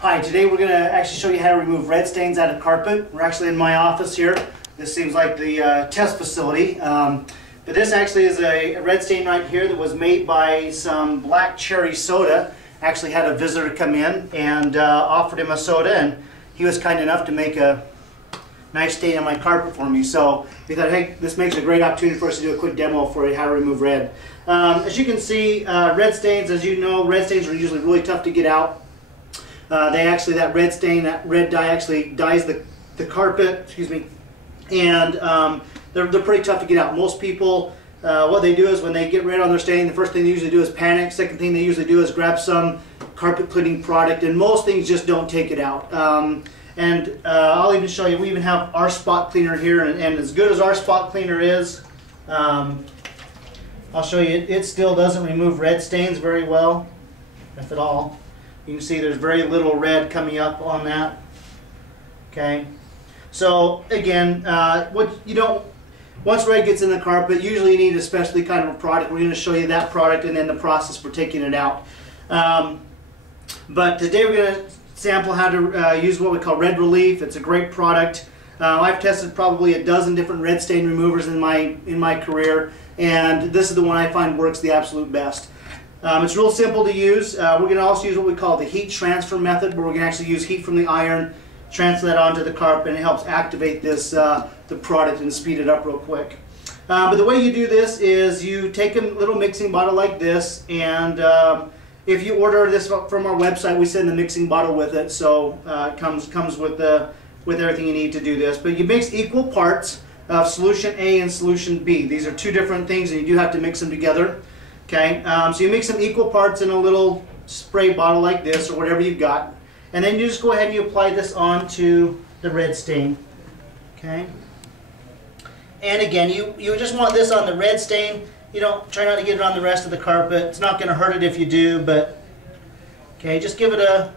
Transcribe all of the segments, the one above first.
Hi, today we're going to actually show you how to remove red stains out of carpet. We're actually in my office here. This seems like the test facility. But this actually is a red stain right here that was made by some black cherry soda. Actually had a visitor come in and offered him a soda, and he was kind enough to make a nice stain on my carpet for me. So we thought, hey, this makes a great opportunity for us to do a quick demo for you how to remove red. As you can see, red stains, as you know, red stains are usually really tough to get out. That red stain, that red dye actually dyes the carpet, excuse me, and they're pretty tough to get out. Most people, what they do is when they get red on their stain, the first thing they usually do is panic. Second thing they usually do is grab some carpet cleaning product, and most things just don't take it out. I'll even show you, we even have our spot cleaner here, and as good as our spot cleaner is, I'll show you, it still doesn't remove red stains very well, if at all. You can see there's very little red coming up on that. Okay, so again, once red gets in the carpet, usually you need a specialty kind of a product. We're going to show you that product and then the process for taking it out. But today we're going to sample how to use what we call Red Relief. It's a great product. I've tested probably a dozen different red stain removers in my career, and this is the one I find works the absolute best. It's real simple to use. We're going to also use what we call the heat transfer method, where we're going to actually use heat from the iron, transfer that onto the carpet, and it helps activate this the product and speed it up real quick. But the way you do this is you take a little mixing bottle like this, and if you order this from our website, we send the mixing bottle with it, so it comes with everything you need to do this. But you mix equal parts of solution A and solution B. These are two different things, and you do have to mix them together. Okay, so you mix some equal parts in a little spray bottle like this, or whatever you've got, and then you just go ahead and you apply this onto the red stain. Okay, and again, you just want this on the red stain. You don't try not to get it on the rest of the carpet. It's not going to hurt it if you do, but okay, just give it a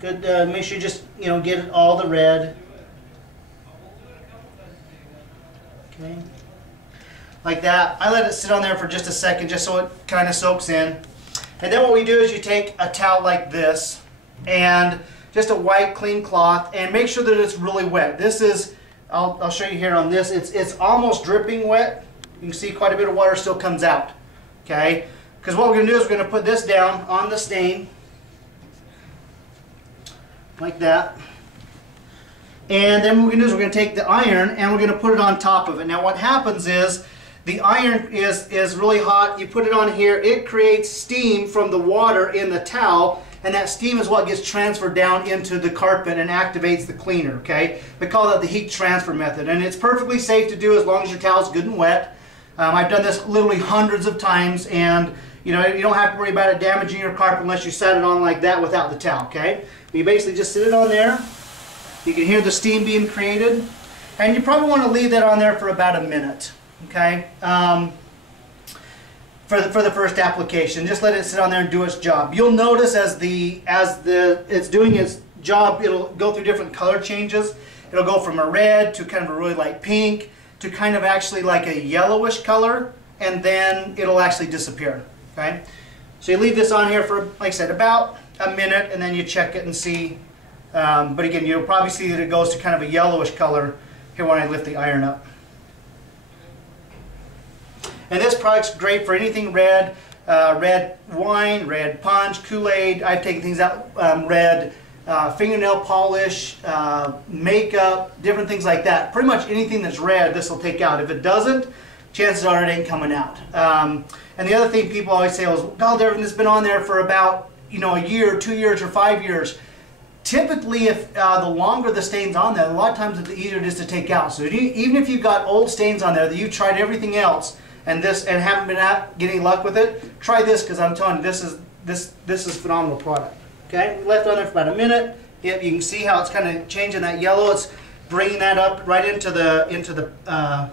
good. Make sure you just get all the red. Okay. Like that. I let it sit on there for just a second just so it kind of soaks in. And then what we do is you take a towel like this and just a white clean cloth and make sure that it's really wet. This is, I'll show you here on this, it's almost dripping wet. You can see quite a bit of water still comes out. Okay? Because what we're going to do is we're going to put this down on the stain like that. And then what we're going to do is we're going to take the iron and we're going to put it on top of it. Now what happens is the iron is really hot. You put it on here, it creates steam from the water in the towel, and that steam is what gets transferred down into the carpet and activates the cleaner. Okay, we call that the heat transfer method, and it's perfectly safe to do as long as your towel is good and wet. I've done this literally hundreds of times, and you don't have to worry about it damaging your carpet unless you set it on like that without the towel. Okay, you basically just sit it on there. You can hear the steam being created, and you probably want to leave that on there for about a minute. Okay, for the first application, just let it sit on there and do its job. You'll notice as it's doing its job, it'll go through different color changes. It'll go from a red to kind of a really light pink to kind of actually like a yellowish color, and then it'll actually disappear. Okay, so you leave this on here for, like I said, about a minute, and then you check it and see. But again, you'll probably see that it goes to kind of a yellowish color here when I lift the iron up. And this product's great for anything red, red wine, red punch, Kool-Aid. I've taken things out red, fingernail polish, makeup, different things like that. Pretty much anything that's red, this will take out. If it doesn't, chances are it ain't coming out. And the other thing people always say is, well, Darvin, it's been on there for about a year, 2 years, or 5 years. Typically, if the longer the stain's on there, a lot of times the easier it is to take out. So even if you've got old stains on there that you've tried everything else and haven't been getting luck with it, try this, because I'm telling you, this is a phenomenal product. Okay, left on there for about a minute. Yep, you can see how it's kind of changing that yellow. It's bringing that up right into the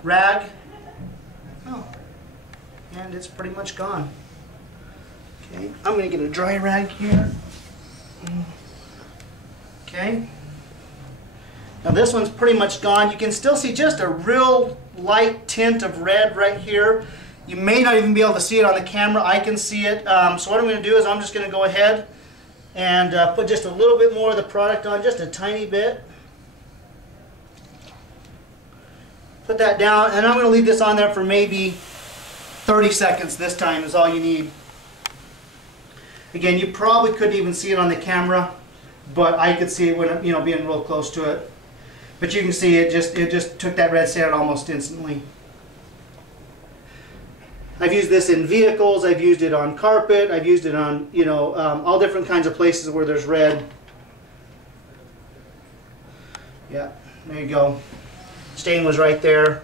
rag. Oh, and it's pretty much gone. Okay, I'm going to get a dry rag here. Okay. Now this one's pretty much gone. You can still see just a real light tint of red right here. You may not even be able to see it on the camera. I can see it. So what I'm going to do is I'm just going to go ahead and put just a little bit more of the product on, just a tiny bit. Put that down, and I'm going to leave this on there for maybe 30 seconds this time is all you need. Again, you probably couldn't even see it on the camera, but I could see it when, you know, being real close to it. But you can see it just took that red stain out almost instantly. I've used this in vehicles, I've used it on carpet, I've used it on, you know, all different kinds of places where there's red. Yeah, there you go. Stain was right there,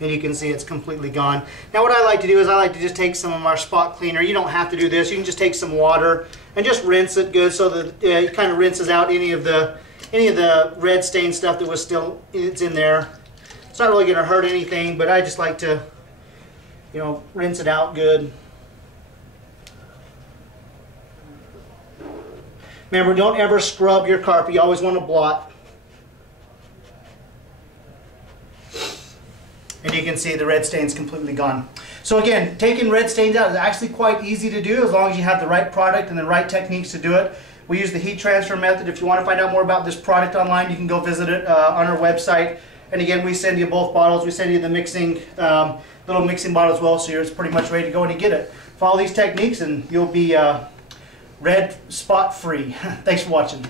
and you can see it's completely gone. Now what I like to do is I like to just take some of our spot cleaner. You don't have to do this. You can just take some water and just rinse it good so that it kind of rinses out any of the red stain stuff that was still in there. It's not really going to hurt anything, but I just like to, you know, rinse it out good. Remember, don't ever scrub your carpet. You always want to blot. And you can see the red stain's completely gone. So again, taking red stains out is actually quite easy to do as long as you have the right product and the right techniques to do it. We use the heat transfer method. If you want to find out more about this product online, you can go visit it on our website. And again, we send you both bottles. We send you the mixing, little mixing bottle as well, so you're pretty much ready to go and get it. Follow these techniques and you'll be red spot free. Thanks for watching.